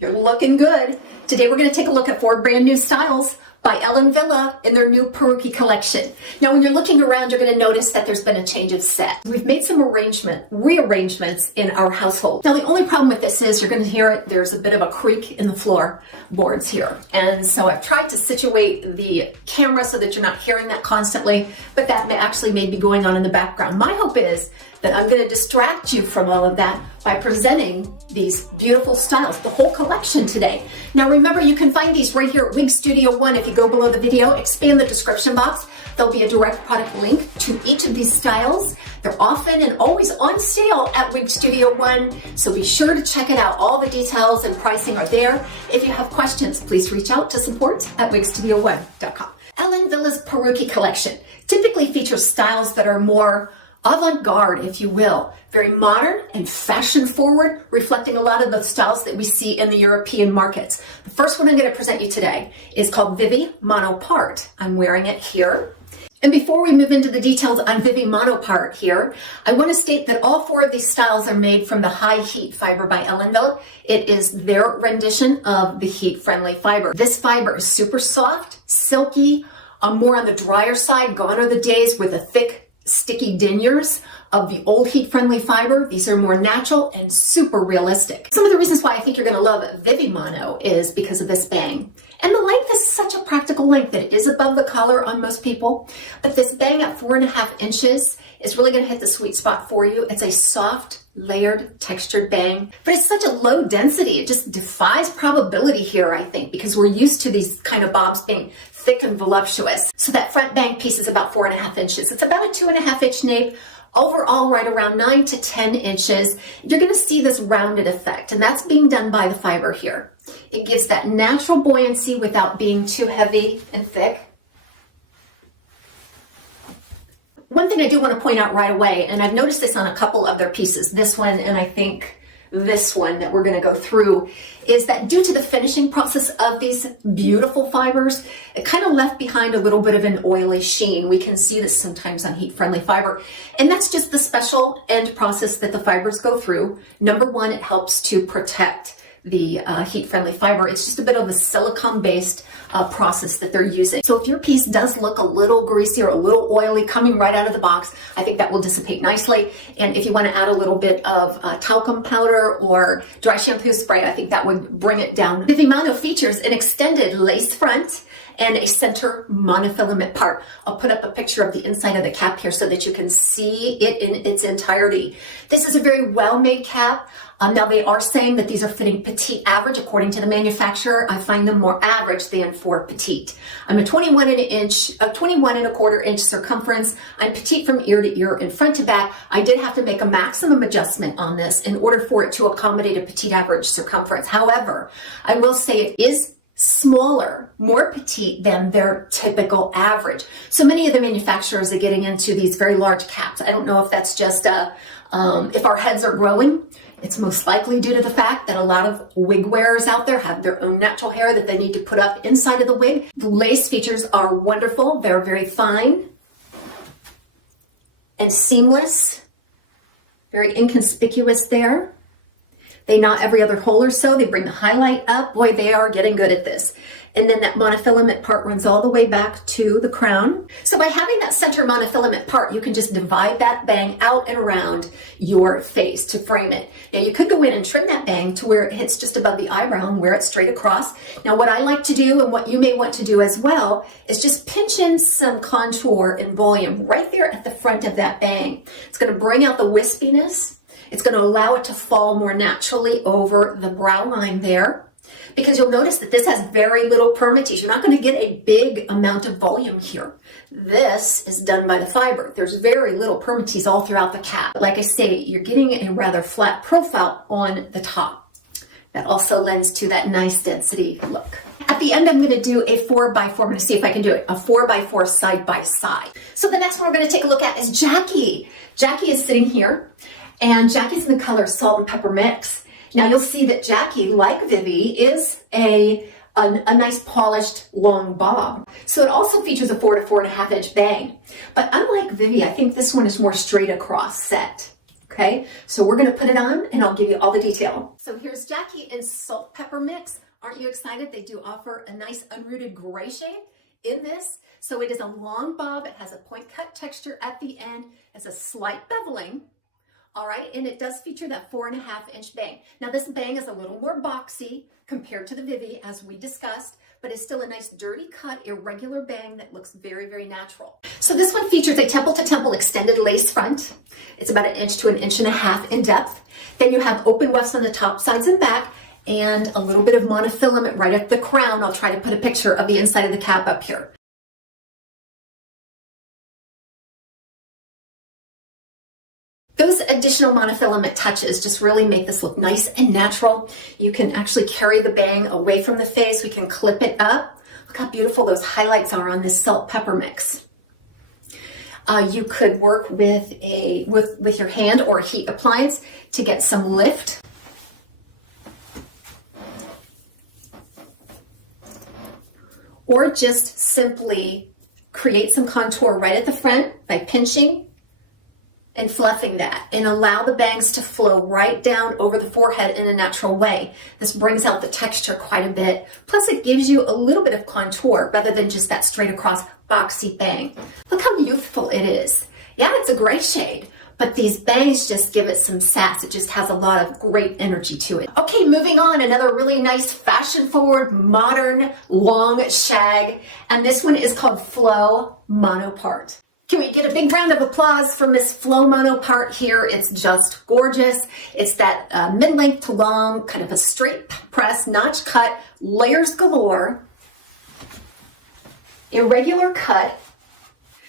You're looking good. Today we're going to take a look at 4 brand new styles by Wille in their new Peruki collection. Now when you're looking around, you're going to notice that there's been a change of set. We've made some rearrangements in our household. Now the only problem with this is you're going to hear it, there's a bit of a creak in the floorboards here. And so I've tried to situate the camera so that you're not hearing that constantly, but that actually may be going on in the background. My hope is that I'm going to distract you from all of that by presenting these beautiful styles, the whole collection today. Now remember, you can find these right here at WIGS Studio One. If you go below the video, expand the description box, there'll be a direct product link to each of these styles. They're often and always on sale at WIGS Studio One, so be sure to check it out. All the details and pricing are there. If you have questions, please reach out to support@WIGSStudio1.com. Wille's Peruki collection typically features styles that are more avant-garde, if you will, very modern and fashion-forward, reflecting a lot of the styles that we see in the European markets. The first one I'm going to present you today is called Vivi Monopart. I'm wearing it here. And before we move into the details on Vivi Monopart here, I want to state that all 4 of these styles are made from the high heat fiber by Wille. It is their rendition of the heat-friendly fiber. This fiber is super soft, silky, more on the drier side. Gone are the days with a thick, sticky deniers of the old heat-friendly fiber. These are more natural and super realistic. Some of the reasons why I think you're going to love Vivi Mono is because of this bang. And the length is such a practical length that it is above the collar on most people. But this bang at 4.5 inches is really going to hit the sweet spot for you. It's a soft, layered, textured bang. But it's such a low density. It just defies probability here, I think, because we're used to these kind of bobs being thick and voluptuous. So that front bang piece is about 4.5 inches. It's about a 2.5 inch nape. Overall, right around 9 to 10 inches. You're going to see this rounded effect, and that's being done by the fiber here. It gives that natural buoyancy without being too heavy and thick. One thing I do want to point out right away, and I've noticed this on a couple of their pieces, this one and I think this one that we're going to go through, is that due to the finishing process of these beautiful fibers, it kind of left behind a little bit of an oily sheen. We can see this sometimes on heat-friendly fiber, and that's just the special end process that the fibers go through. Number one, it helps to protect the heat-friendly fiber. It's just a bit of a silicone-based process that they're using. So if your piece does look a little greasy or a little oily coming right out of the box, I think that will dissipate nicely. And if you want to add a little bit of talcum powder or dry shampoo spray, I think that would bring it down. Vivi Mono features an extended lace front and a center monofilament part. I'll put up a picture of the inside of the cap here so that you can see it in its entirety. This is a very well-made cap. Now they are saying that these are fitting petite average according to the manufacturer. I find them more average than for petite. I'm a 21 and a quarter inch circumference. I'm petite from ear to ear and front to back. I did have to make a maximum adjustment on this in order for it to accommodate a petite average circumference. However, I will say it is smaller, more petite than their typical average. So many of the manufacturers are getting into these very large caps. I don't know if that's just if our heads are growing. It's most likely due to the fact that a lot of wig wearers out there have their own natural hair that they need to put up inside of the wig. The lace features are wonderful. They're very fine and seamless, very inconspicuous there. They knot every other hole or so. They bring the highlight up. Boy, they are getting good at this. And then that monofilament part runs all the way back to the crown. So by having that center monofilament part, you can just divide that bang out and around your face to frame it. Now you could go in and trim that bang to where it hits just above the eyebrow and wear it straight across. Now what I like to do, and what you may want to do as well, is just pinch in some contour and volume right there at the front of that bang. It's going to bring out the wispiness. It's going to allow it to fall more naturally over the brow line there, because you'll notice that this has very little permatease. You're not going to get a big amount of volume here. This is done by the fiber. There's very little permatease all throughout the cap. Like I say, you're getting a rather flat profile on the top. That also lends to that nice density look. At the end, I'm going to do a 4x4. I'm going to see if I can do it. A 4x4 side by side. So the next one we're going to take a look at is Jackie. Jackie is sitting here, and Jackie's in the color Salt and Pepper Mix. Now you'll see that Jackie, like Vivi, is a nice polished long bob. So it also features a 4 to 4.5 inch bang. But unlike Vivi, I think this one is more straight across set. Okay, so we're gonna put it on and I'll give you all the detail. So here's Jackie in Salt Pepper Mix. Aren't you excited? They do offer a nice unrooted gray shade in this. So it is a long bob. It has a point cut texture at the end. It's a slight beveling. All right, and it does feature that 4.5-inch bang. Now this bang is a little more boxy compared to the Vivi, as we discussed, but it's still a nice dirty cut, irregular bang that looks very, very natural. So this one features a temple-to-temple extended lace front. It's about 1 inch to 1.5 inches in depth. Then you have open wefts on the top, sides, and back, and a little bit of monofilament right at the crown. I'll try to put a picture of the inside of the cap up here. Those additional monofilament touches just really make this look nice and natural. You can actually carry the bang away from the face. We can clip it up. Look how beautiful those highlights are on this salt pepper mix. You could work with your hand or a heat appliance to get some lift. Or just simply create some contour right at the front by pinching and fluffing that, and allow the bangs to flow right down over the forehead in a natural way. This brings out the texture quite a bit. Plus it gives you a little bit of contour rather than just that straight across boxy bang. Look how youthful it is. Yeah, it's a gray shade, but these bangs just give it some sass. It just has a lot of great energy to it. Okay, moving on, another really nice fashion forward, modern, long shag. And this one is called Flow Monopart. Can we get a big round of applause for Miss Flow Monopart here? It's just gorgeous. It's that mid-length to long, kind of a straight press, notch cut, layers galore, irregular cut,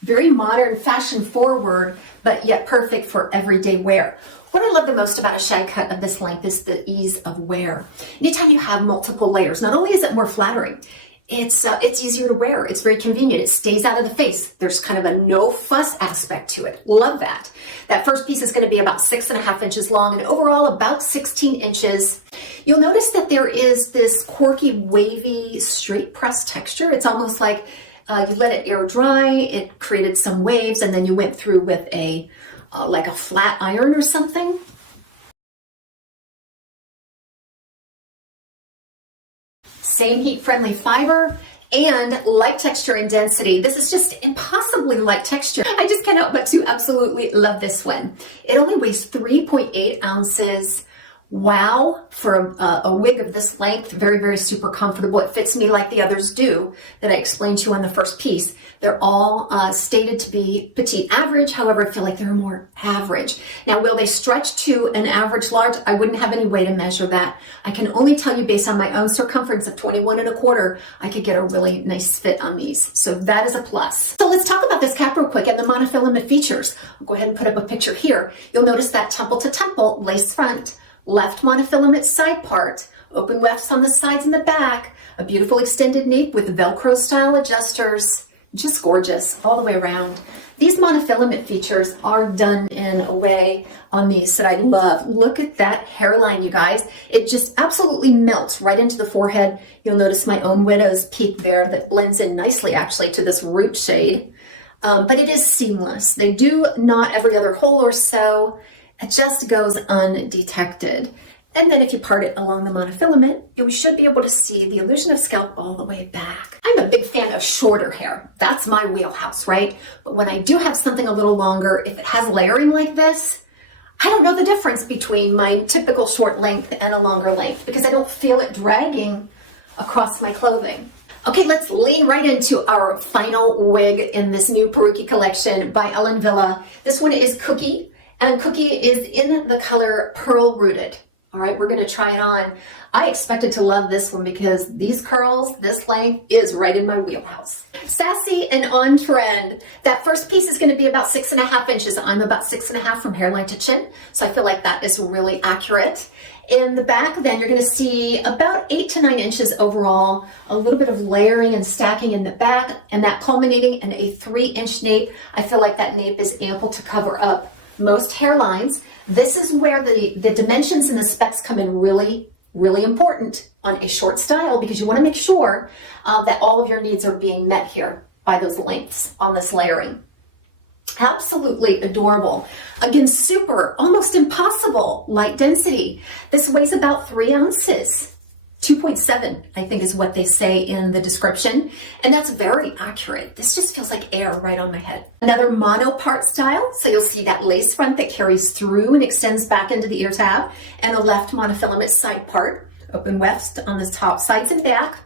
very modern, fashion forward, but yet perfect for everyday wear. What I love the most about a shag cut of this length is the ease of wear. Anytime you have multiple layers, not only is it more flattering, it's easier to wear. It's very convenient. It stays out of the face. There's kind of a no fuss aspect to it. Love that. That first piece is going to be about 6.5 inches long and overall about 16 inches. You'll notice that there is this quirky, wavy, straight press texture. It's almost like you let it air dry. It created some waves and then you went through with a like a flat iron or something. Same heat-friendly fiber and light texture and density. This is just impossibly light texture. I just can't help but to absolutely love this one. It only weighs 3.8 ounces. Wow, for a wig of this length, very, very super comfortable. It fits me like the others do that I explained to you on the first piece. They're all stated to be petite average. However, I feel like they're more average. Now, will they stretch to an average large? I wouldn't have any way to measure that. I can only tell you based on my own circumference of 21.25, I could get a really nice fit on these. So that is a plus. So let's talk about this cap real quick and the monofilament features. I'll go ahead and put up a picture here. You'll notice that temple to temple lace front, left monofilament side part, open wefts on the sides and the back, a beautiful extended nape with Velcro style adjusters, just gorgeous all the way around. These monofilament features are done in a way on these that I love. Look at that hairline, you guys. It just absolutely melts right into the forehead. You'll notice my own widow's peak there that blends in nicely actually to this root shade, but it is seamless. They do knot every other hole or so. It just goes undetected. And then if you part it along the monofilament, you should be able to see the illusion of scalp all the way back. I'm a big fan of shorter hair. That's my wheelhouse, right? But when I do have something a little longer, if it has layering like this, I don't know the difference between my typical short length and a longer length because I don't feel it dragging across my clothing. Okay, let's lean right into our final wig in this new Peruki collection by Ellen Wille. This one is Cookie. And Cookie is in the color Pearl Rooted. All right, we're gonna try it on. I expected to love this one because these curls, this length is right in my wheelhouse. Sassy and on trend. That first piece is gonna be about 6.5 inches. I'm about 6.5 from hairline to chin. So I feel like that is really accurate. In the back, then you're gonna see about 8 to 9 inches overall, a little bit of layering and stacking in the back, and that culminating in a 3-inch nape. I feel like that nape is ample to cover up most hairlines. This is where the dimensions and the specs come in really, really important on a short style because you want to make sure that all of your needs are being met here by those lengths on this layering. Absolutely adorable. Again, super, almost impossible light density. This weighs about 3 ounces. 2.7, I think, is what they say in the description. And that's very accurate. This just feels like air right on my head. Another monopart style. So you'll see that lace front that carries through and extends back into the ear tab, and a left monofilament side part, open weft on the top, sides and back.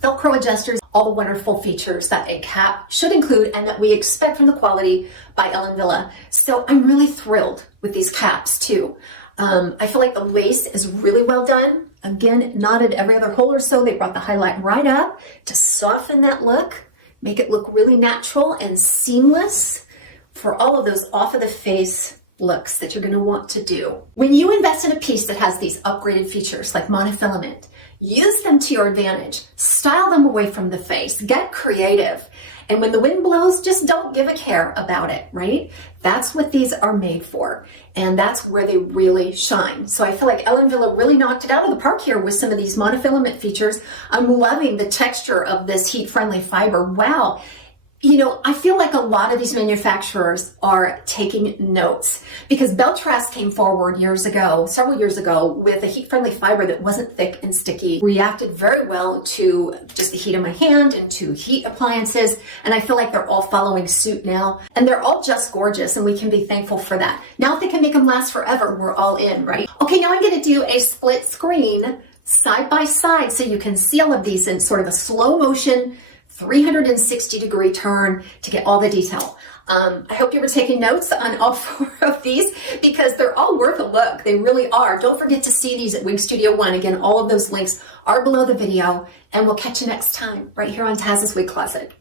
Velcro adjusters, all the wonderful features that a cap should include and that we expect from the quality by Ellen Wille. So I'm really thrilled with these caps too. I feel like the lace is really well done. Again, knotted every other hole or so. They brought the highlight right up to soften that look, make it look really natural and seamless for all of those off of the face looks that you're going to want to do. When you invest in a piece that has these upgraded features like monofilament, use them to your advantage. Style them away from the face. Get creative. And when the wind blows, just don't give a care about it, right? That's what these are made for. And that's where they really shine. So I feel like Ellen Wille really knocked it out of the park here with some of these monofilament features. I'm loving the texture of this heat-friendly fiber. Wow. You know, I feel like a lot of these manufacturers are taking notes because Beltras came forward several years ago, with a heat-friendly fiber that wasn't thick and sticky, reacted very well to just the heat of my hand and to heat appliances. And I feel like they're all following suit now, and they're all just gorgeous, and we can be thankful for that. Now, if they can make them last forever, we're all in, right? Okay, now I'm going to do a split screen side by side so you can see all of these in sort of a slow motion 360-degree turn to get all the detail. I hope you were taking notes on all 4 of these because they're all worth a look. They really are. Don't forget to see these at WIGS Studio One. Again, all of those links are below the video, and we'll catch you next time right here on Taz's Wig Closet.